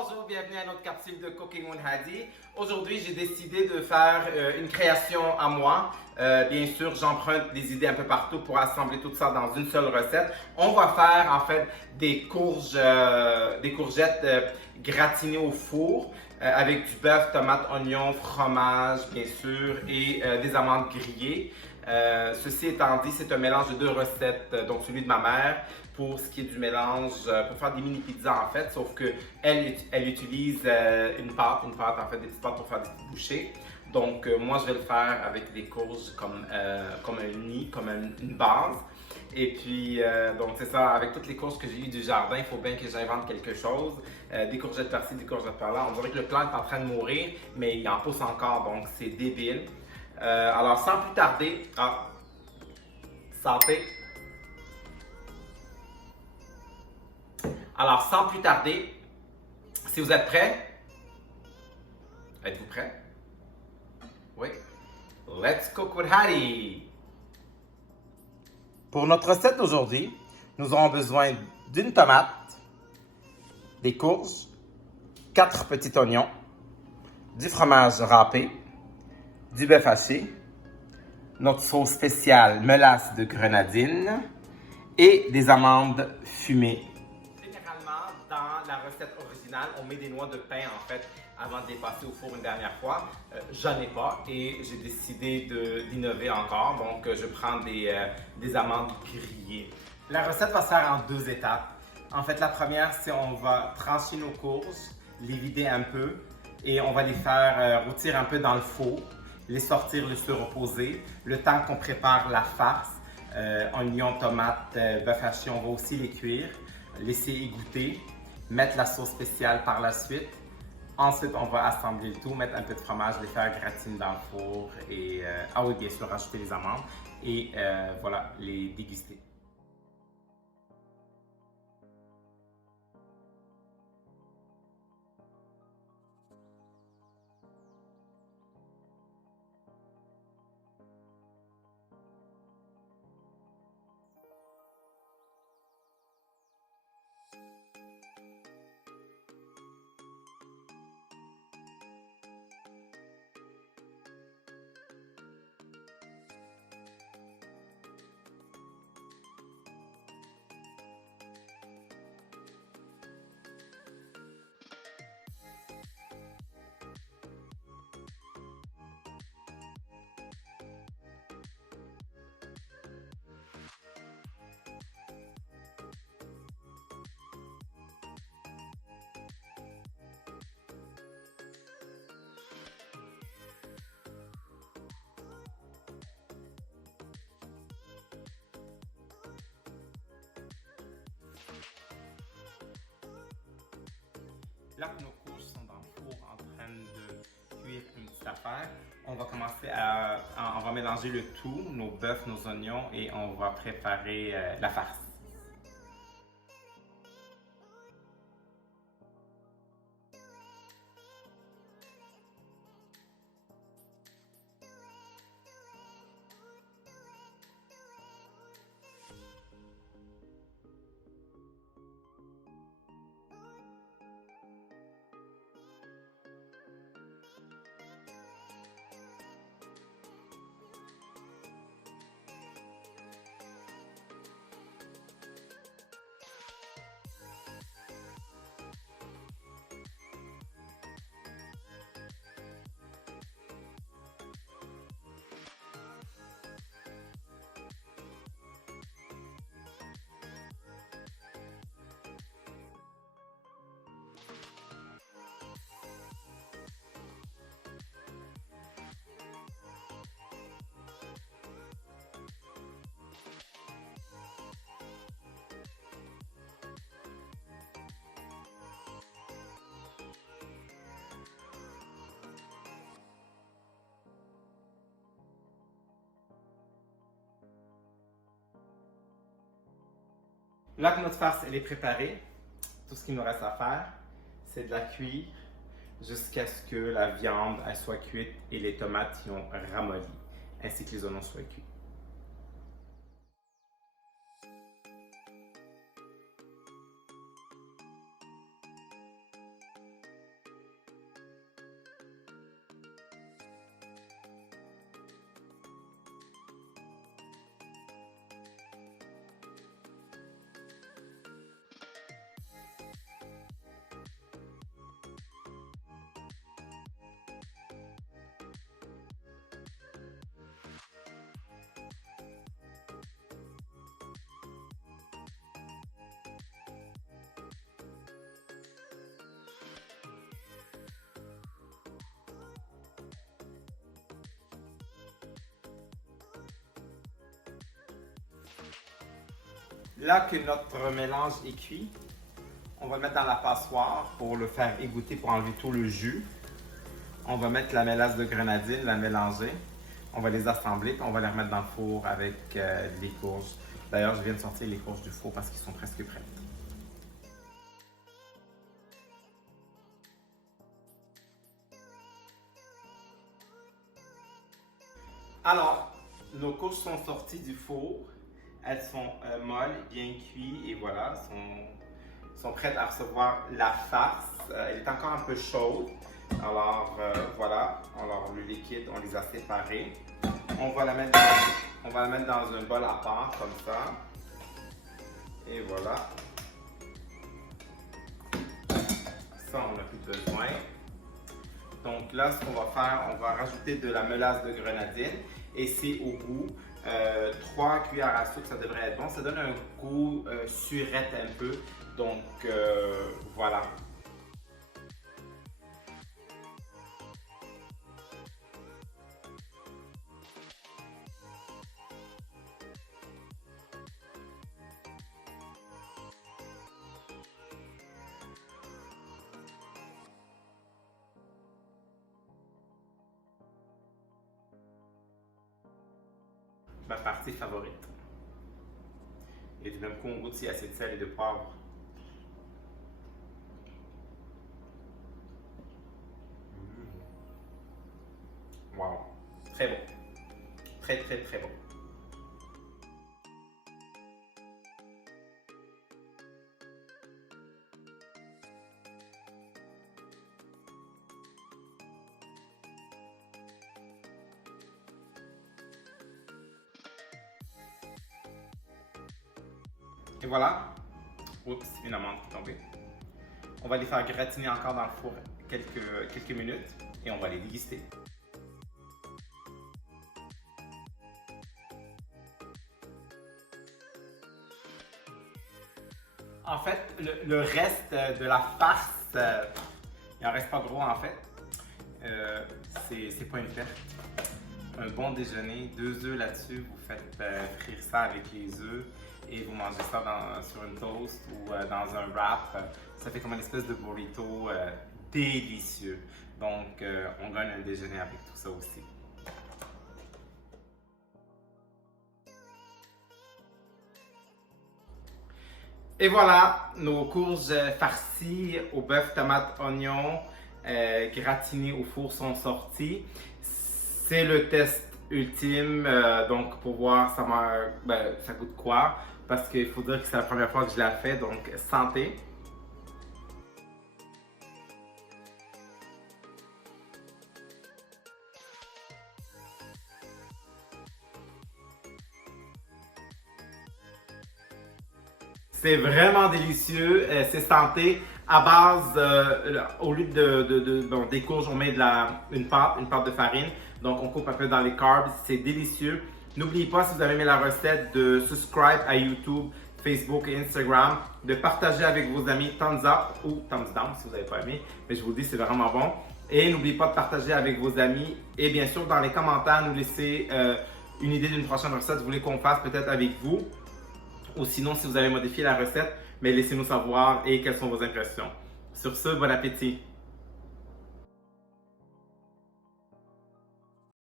Bonjour, bienvenue à notre capsule de Cooking with Hadi. Aujourd'hui, j'ai décidé de faire une création à moi. Bien sûr, j'emprunte des idées un peu partout pour assembler tout ça dans une seule recette. On va faire en fait des courgettes gratinées au four avec du bœuf, tomate, oignon, fromage, bien sûr, et des amandes grillées. Ceci étant dit, c'est un mélange de deux recettes, donc celui de ma mère pour ce qui est du mélange, pour faire des mini pizzas en fait, sauf que elle utilise une pâte en fait, des petites pâtes pour faire des petites bouchées. Donc moi je vais le faire avec des courges comme un nid, comme une base. Et puis donc c'est ça, avec toutes les courges que j'ai eues du jardin, il faut bien que j'invente quelque chose. Des courgettes par-ci, des courgettes par-là. On dirait que le plant est en train de mourir, mais il en pousse encore, donc c'est débile. Alors sans plus tarder, santé. Alors, sans plus tarder, si vous êtes prêts, êtes-vous prêts? Oui. Let's cook with Hattie! Pour notre recette d'aujourd'hui, nous aurons besoin d'une tomate, des courges, 4 petits oignons, du fromage râpé, du bœuf haché, notre sauce spéciale mélasse de grenadine et des amandes fumées. Généralement, dans la recette originale, on met des noix de pain en fait avant de les passer au four une dernière fois. J'en ai pas et j'ai décidé d'innover encore, donc je prends des amandes grillées. La recette va se faire en 2 étapes. En fait, la première, c'est on va trancher nos courges, les vider un peu et on va les faire rôtir un peu dans le four, les sortir, les se reposer, le temps qu'on prépare la farce. Oignons, tomates, bœuf haché, on va aussi les cuire, laisser égoutter, mettre la sauce spéciale par la suite. Ensuite, on va assembler le tout, mettre un peu de fromage, les faire gratiner dans le four et, ah oui, bien sûr, rajouter les amandes et voilà, les déguster. Là que nos courges sont dans le four en train de cuire une petite affaire, on va commencer on va mélanger le tout, nos bœufs, nos oignons et on va préparer la farce. Là que notre farce elle est préparée, tout ce qu'il nous reste à faire, c'est de la cuire jusqu'à ce que la viande elle soit cuite et les tomates y ont ramolli, ainsi que les oignons soient cuits. Là que notre mélange est cuit, on va le mettre dans la passoire pour le faire égoutter, pour enlever tout le jus. On va mettre la mélasse de grenadine, la mélanger. On va les assembler, puis on va les remettre dans le four avec les courges. D'ailleurs, je viens de sortir les courges du four parce qu'ils sont presque prêts. Alors, nos courges sont sorties du four. Elles sont molles, bien cuites et voilà, sont prêtes à recevoir la farce. Elle est encore un peu chaude. Alors voilà, alors le liquide, on les a séparés. On va la mettre dans un bol à part comme ça. Et voilà. Ça, on n'a plus besoin. Donc là, ce qu'on va faire, on va rajouter de la mélasse de grenadine et c'est au goût. 3 cuillères à soupe, ça devrait être bon. Ça donne un goût surette un peu. Donc voilà. Ma partie favorite. Et tout d'un coup, on goûte s'il y a assez de sel et de poivre. Wow. Très bon. Très, très, très bon. Et voilà. Oups, une amande qui est tombée. On va les faire gratiner encore dans le four quelques minutes et on va les déguster. En fait, le reste de la farce, il n'en reste pas gros en fait. C'est pas une perte. Un bon déjeuner, 2 œufs là-dessus, vous faites frire ça avec les œufs et vous mangez ça sur une toast ou dans un wrap. Ça fait comme une espèce de burrito délicieux. Donc, on gagne un déjeuner avec tout ça aussi. Et voilà, nos courges farcies au bœuf, tomate, oignon, gratinées au four sont sorties. C'est le test ultime, donc pour voir ça goûte quoi. Parce qu'il faut dire que c'est la première fois que je la fais, donc santé. C'est vraiment délicieux, c'est santé. À base, au lieu des courges, on met une pâte de farine. Donc, on coupe un peu dans les carbs. C'est délicieux. N'oubliez pas, si vous avez aimé la recette, de subscribe à YouTube, Facebook et Instagram, de partager avec vos amis, thumbs up ou thumbs down si vous n'avez pas aimé. Mais je vous dis, c'est vraiment bon. Et n'oubliez pas de partager avec vos amis. Et bien sûr, dans les commentaires, nous laisser une idée d'une prochaine recette que vous voulez qu'on fasse peut-être avec vous. Ou sinon, si vous avez modifié la recette, mais laissez-nous savoir et quelles sont vos impressions. Sur ce, bon appétit!